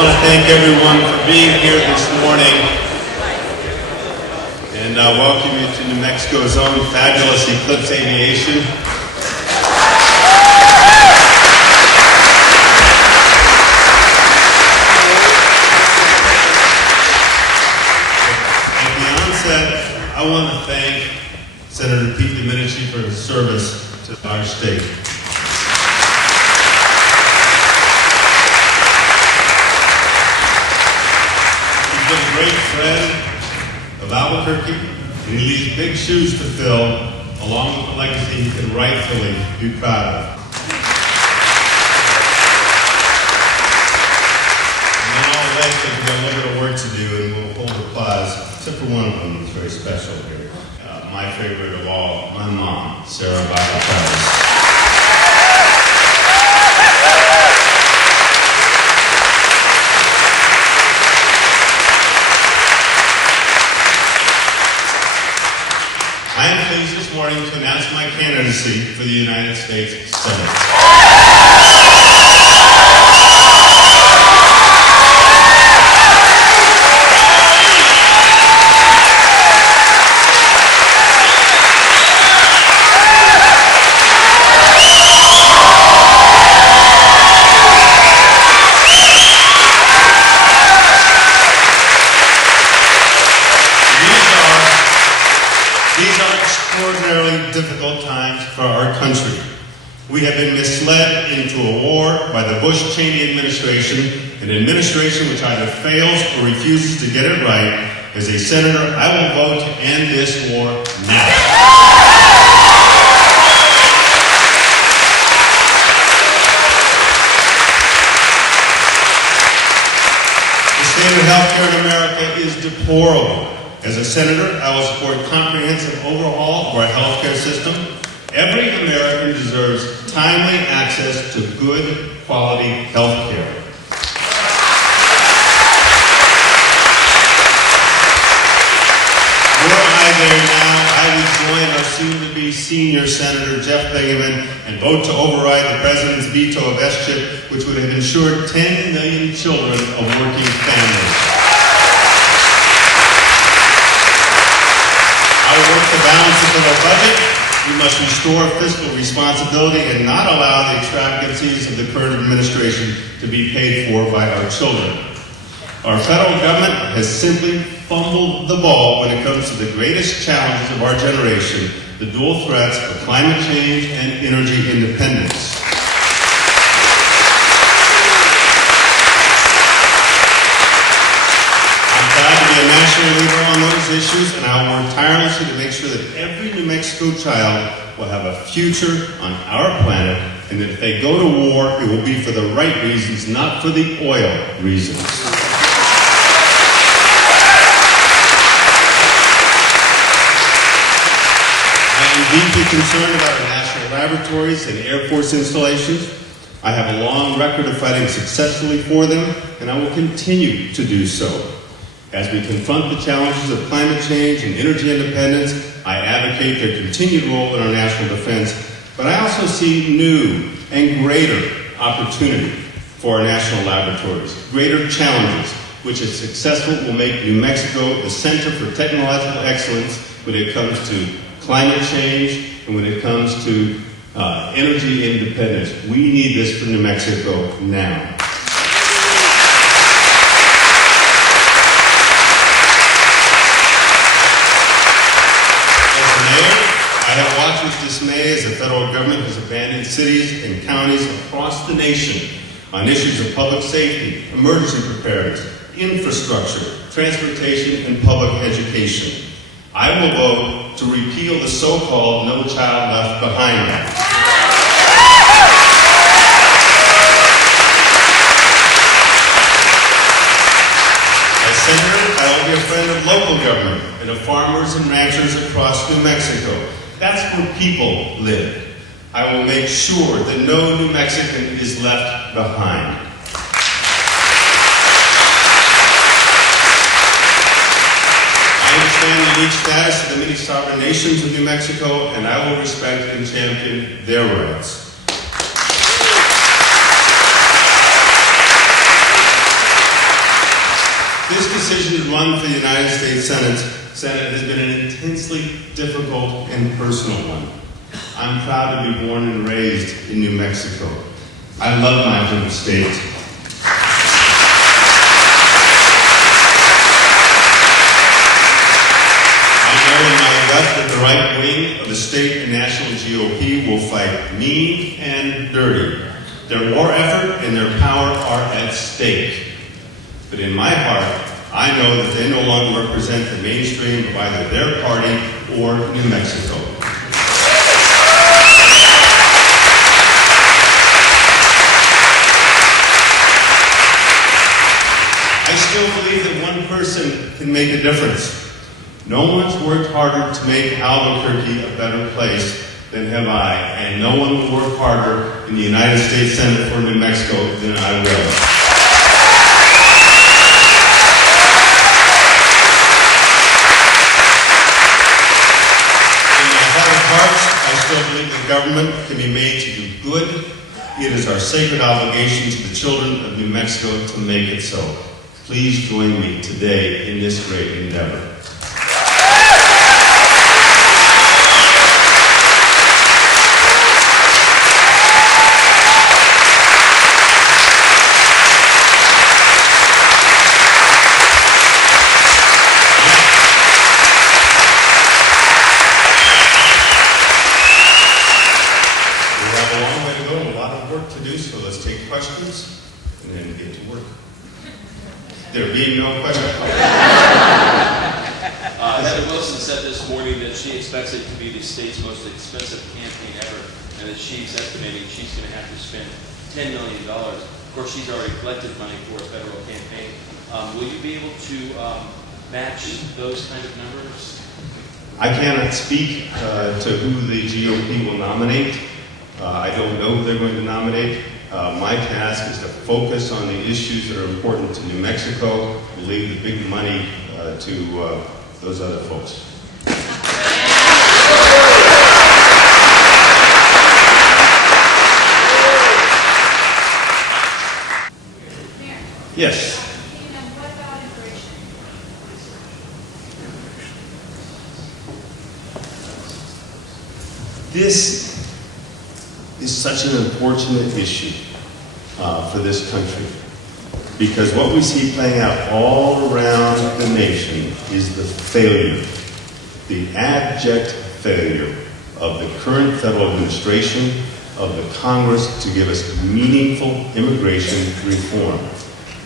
want to thank everyone for being here this morning and welcome you to New Mexico's own fabulous Eclipse Aviation. At the onset, I want to thank Senator Pete Domenici for his service to our state. He's been a great friend of Albuquerque, and he leaves big shoes to fill, along with the legacy he can rightfully be proud of. And then all the rest, we've got a little bit of work to do, and we'll hold applause, except for one of them that's very special here. My favorite of all, my mom, Sarah Baca-Chavez. I am pleased this morning to announce my candidacy for the United States Senate. Difficult times for our country. We have been misled into a war by the Bush-Cheney administration, an administration which either fails or refuses to get it right. As a senator, I will vote to end this war now. The state of healthcare in America is deplorable. As a senator, I will support comprehensive overhaul of our healthcare system. Every American deserves timely access to good, quality health care. Were I there now, I would join our soon-to-be senior Senator Jeff Bingaman and vote to override the President's veto of S-chip, which would have ensured 10 million children of working families. I will work to balance the federal budget. We must restore fiscal responsibility and not allow the extravagancies of the current administration to be paid for by our children. Our federal government has simply fumbled the ball when it comes to the greatest challenges of our generation, the dual threats of climate change and energy independence. A national leader on those issues, and I will work tirelessly to make sure that every New Mexico child will have a future on our planet, and that if they go to war, it will be for the right reasons, not for the oil reasons. I am deeply concerned about our national laboratories and Air Force installations. I have a long record of fighting successfully for them, and I will continue to do so. As we confront the challenges of climate change and energy independence, I advocate their continued role in our national defense, but I also see new and greater opportunity for our national laboratories, greater challenges, which, if successful, will make New Mexico the center for technological excellence when it comes to climate change and when it comes to energy independence. We need this for New Mexico now. I have watched with dismay as the federal government has abandoned cities and counties across the nation on issues of public safety, emergency preparedness, infrastructure, transportation, and public education. I will vote to repeal the so-called No Child Left Behind Act. As senator, I will be a friend of local government and of farmers and ranchers across New Mexico. That's where people live. I will make sure that no New Mexican is left behind. I understand the unique status of the many sovereign nations of New Mexico, and I will respect and champion their rights. decision to run for the United States Senate has been an intensely difficult and personal one. I'm proud to be born and raised in New Mexico. I love my home state. I know in my gut that the right wing of the state and national GOP will fight mean and dirty. Their war effort and their power are at stake. But in my heart, I know that they no longer represent the mainstream of either their party or New Mexico. I still believe that one person can make a difference. No one's worked harder to make Albuquerque a better place than have I, and no one will work harder in the United States Senate for New Mexico than I will. I still believe that government can be made to do good. It is our sacred obligation to the children of New Mexico to make it so. Please join me today in this great endeavor. Questions, and then get to work. There being no questions. Heather Wilson said this morning that she expects it to be the state's most expensive campaign ever, and that she's estimating she's going to have to spend $10 million. Of course, she's already collected money for a federal campaign. Will you be able to match those kind of numbers? I cannot speak to who the GOP will nominate. I don't know who they're going to nominate. My task is to focus on the issues that are important to New Mexico and leave the big money to those other folks. Yes. What about immigration? This is such an unfortunate issue for this country, because what we see playing out all around the nation is the failure, the abject failure of the current federal administration, of the Congress to give us meaningful immigration reform.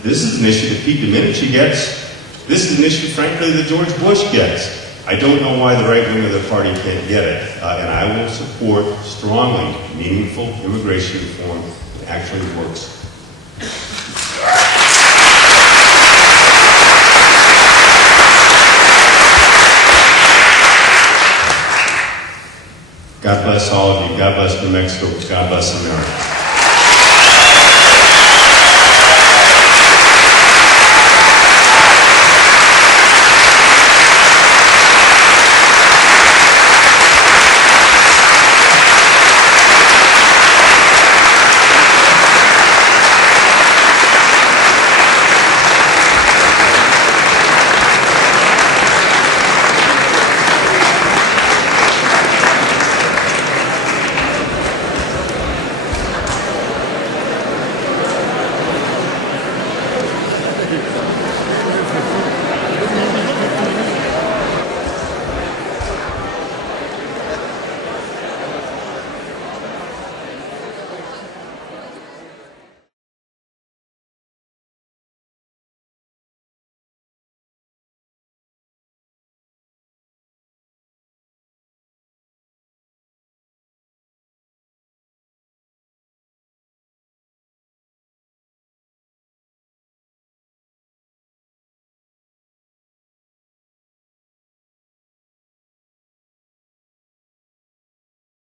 This is an issue that Pete Domenici gets. This is an issue, frankly, that George Bush gets. I don't know why the right wing of the party can't get it, and I will support strongly meaningful immigration reform that actually works. God bless all of you. God bless New Mexico. God bless America.